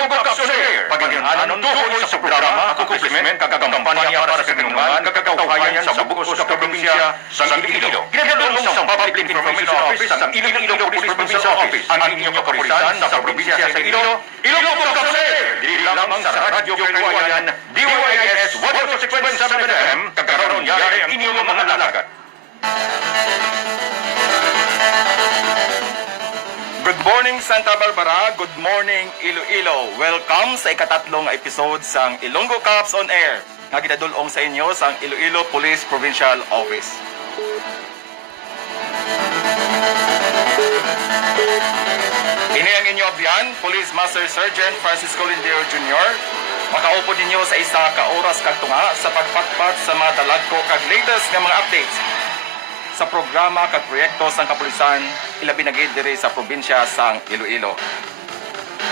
Ilonggo Kapsoner, pagiginanan tukoy sa programa, accomplishment, kagagampanya para sa kanunungan, kagakauhayan sa bukos sa probinsya sa Iloilo. Ginadulong sa Public Information Office sa Iloilo Police Provincial Office, ang inyong kapulisan sa probinsya sa Iloilo. Ilonggo Kapsoner, dili lamang sa Radyo Kaywayan, DYIS 106.7 FM, kagkaroon yari ang inyong mga lalagat. Good morning Santa Barbara, good morning Iloilo. Welcome sa ikatatlong episode sang Ilonggo Cups on Air nga ginadulong sa inyo sang Iloilo Police Provincial Office. Ini ang inyo abyan, Police Master Sergeant Francisco Lindero Jr. Makaupo ninyo sa isa ka oras kag tunga sa pagpatpat sa mga talagko kag latest nga mga updates sa programa kag proyekto sang kapulisan ilabi na gid diri sa probinsya sang Iloilo.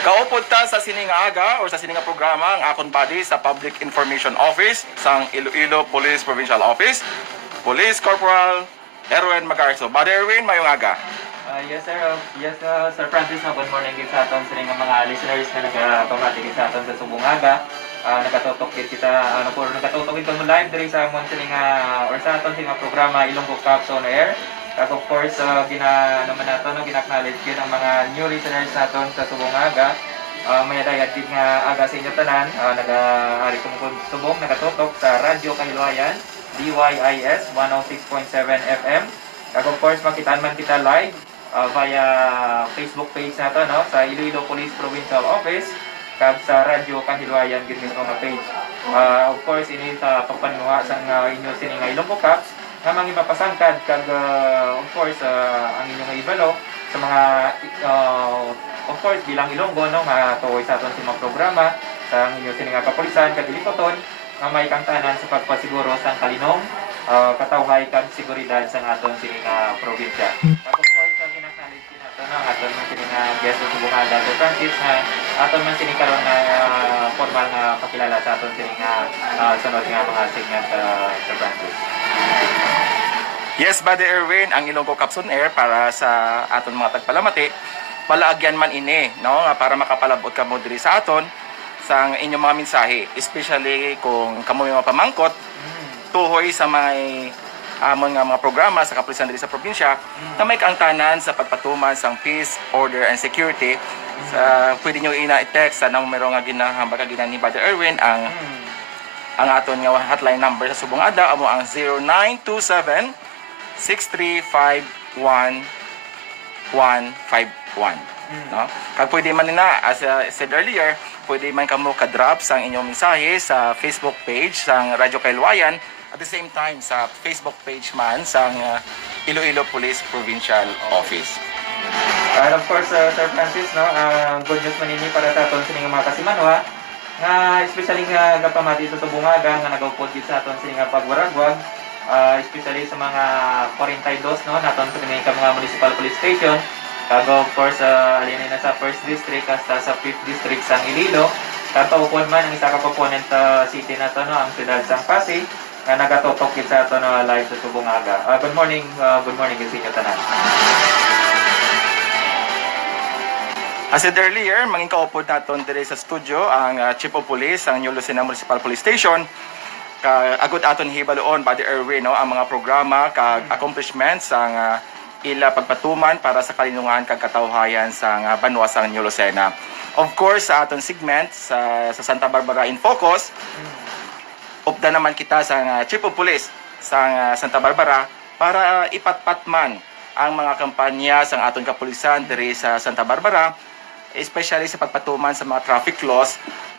Kaupod ta sa sining aga or sa sining programa ang akon body sa Public Information Office sang Iloilo Police Provincial Office, Police Corporal Erwin Magarzo. Body Erwin, mayong aga. Yes sir, Sir Francis, good morning gid sa aton sa mga listeners na nagpamati sa aton sa subong aga. Nagatutok kita nagatutok ito mo live diri sa amon sining or sa aton sining programa Ilonggo Cups on Air. Kag of course naman nato ginaknowledge gyud ang mga new listeners naton sa subong aga. May dayad din nga aga sa inyo tanan, nagahari tungkol subong nagatutok sa Radyo Kaywayan DYIS 106.7 FM. Kag of course makitaan man kita live via Facebook page nato sa Iloilo Police Provincial Office kag sa Radyo Kahilwayan gid mismo nga page. Of course ini sa pagpanuha sang inyo sining Ilonggo Cups nga mga mapasangkad kag of course ang inyong ibalo sa mga of course bilang Ilonggo nga tuoy sa aton sa mga programa sa inyo sining kapulisan kag likoton nga may kangtanan sa pagpasiguro sang kalinong katawhay kag seguridad sa aton sining probinsya. Kag of course ginaknowledge din nato ang aton man sining guest sa subong Dr. Francis na aton man sining karon na formal nga pakilala sa aton sining sunod nga mga segment Sir Francis. Yes, Body Erwin, ang Ilonggo Cups on Air para sa aton mga tagpalamati. Palaagyan man ini, no, para makapalabot ka mo diri sa aton sa inyong mga mensahe, especially kung kamo may mapamangkot tuhoy sa may amon nga mga programa sa kapulisan diri sa probinsya na may kaangtanan sa pagpatuman sang peace, order and security. Pwede nyo i-text sa numero nga ginahambag kag ni Body Erwin ang aton nga hotline number sa subong ada amo ang 0927 6351151. No? Kag pwede man nina, as I said earlier, pwede man kamo ka-drop sang inyong mensahe sa Facebook page sang Radyo Kaywayan at the same time sa Facebook page man sang Iloilo Police Provincial Office. And of course, Sir Francis, good news man ini para sa aton sining mga kasimanwa nga especially nga gapamati sa subungaga nga nagaupod gid sa aton sining pagwaragwag, especially sa mga 42 naton sa mga municipal police station. Kag of course alin na sa 1st district hasta sa 5th district sang Iloilo. Kataupod man ang isa ka component city nato ang siyudad sang Pasig nga nagatutok gid sa aton live sa subungaga. Good morning gid sa inyo tanan. As said earlier, manging kaupod naton diri sa studio ang Chief of Police ang New Lucena Municipal Police Station. Agud aton hibaloon Body Erwin ang mga programa kag accomplishments ang ila pagpatuman para sa kalinungan kag katawhayan sa banwa sang New Lucena. Of course, sa aton segment sa Santa Barbara in Focus, upda naman kita sa Chief of Police sa Santa Barbara para ipatpatman ang mga kampanya sang aton kapulisan diri sa Santa Barbara, especially sa pagpatuman sa mga traffic laws